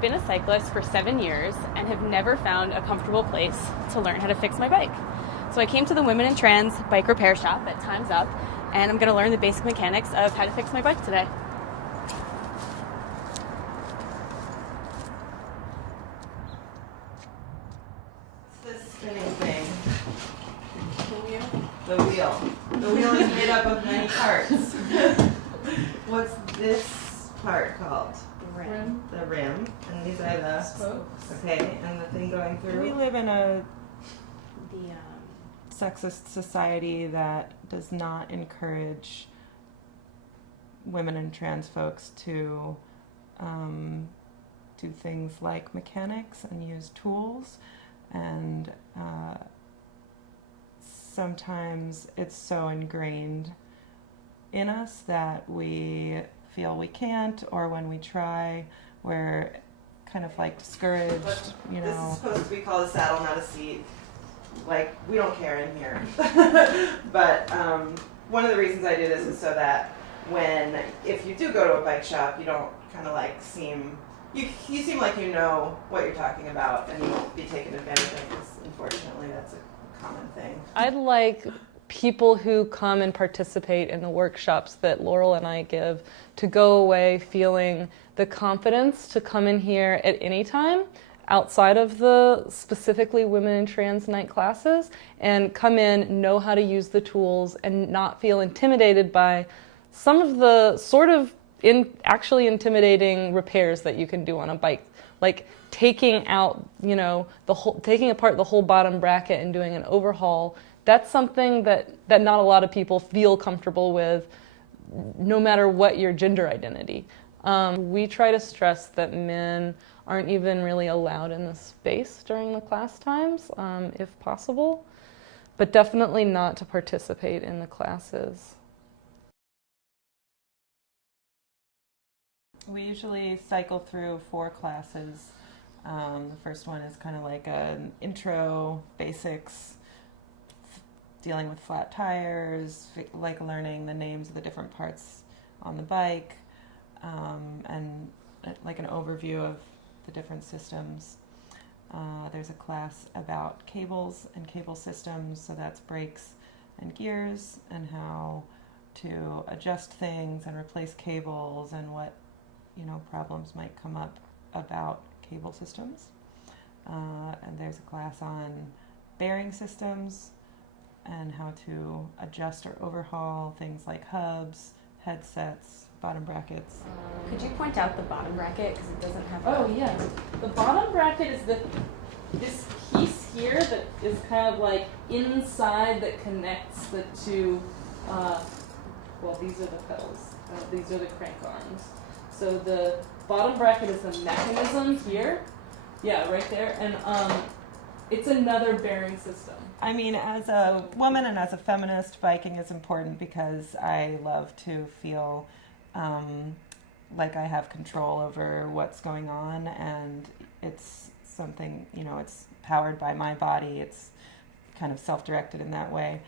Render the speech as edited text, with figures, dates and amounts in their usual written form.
I've been a cyclist for 7 years and have never found a comfortable place to learn how to fix my bike. So I came to the Women in Trans bike repair shop at Time's Up, and I'm going to learn the basic mechanics of how to fix my bike today. This spinning thing. The The wheel. The wheel is made up of many parts. What's this part called? rim. The rim. And these are the Spokes. Okay, and the thing going through. We live in a The sexist society that does not encourage women and trans folks to do things like mechanics and use tools, and sometimes it's so ingrained in us that we feel we can't, or when we try, we're kind of like discouraged, you This know. is supposed to be called a saddle, not a seat. Like, we don't care in here. But one of the reasons I do this is so that if you do go to a bike shop, you don't kind of like you seem like you know what you're talking about, and you won't be taken advantage of, because unfortunately that's a common thing. I'd like people who come and participate in the workshops that Laurel and I give to go away feeling the confidence to come in here at any time outside of the specifically women and trans night classes, and come in, know how to use the tools, and not feel intimidated by some of the sort of actually intimidating repairs that you can do on a bike, like taking out, taking apart the whole bottom bracket and doing an overhaul. That's something that not a lot of people feel comfortable with, no matter what your gender identity. We try to stress that men aren't even really allowed in the space during the class times, if possible, but definitely not to participate in the classes. We usually cycle through 4 classes. The first one is kind of like an intro, basics, dealing with flat tires, like learning the names of the different parts on the bike, and like an overview of the different systems. There's a class about cables and cable systems, so that's brakes and gears, and how to adjust things and replace cables, and what problems might come up about cable systems. And there's a class on bearing systems and how to adjust or overhaul things like hubs, headsets, bottom brackets. Could you point out the bottom bracket, because it doesn't have Oh yeah, the bottom bracket is this piece here that is kind of like inside that connects the two. These are the pedals. These are the crank arms. So the bottom bracket is the mechanism here. Yeah, right there, and it's another bearing system. I mean, as a woman and as a feminist, biking is important because I love to feel like I have control over what's going on, and it's something, it's powered by my body. It's kind of self-directed in that way.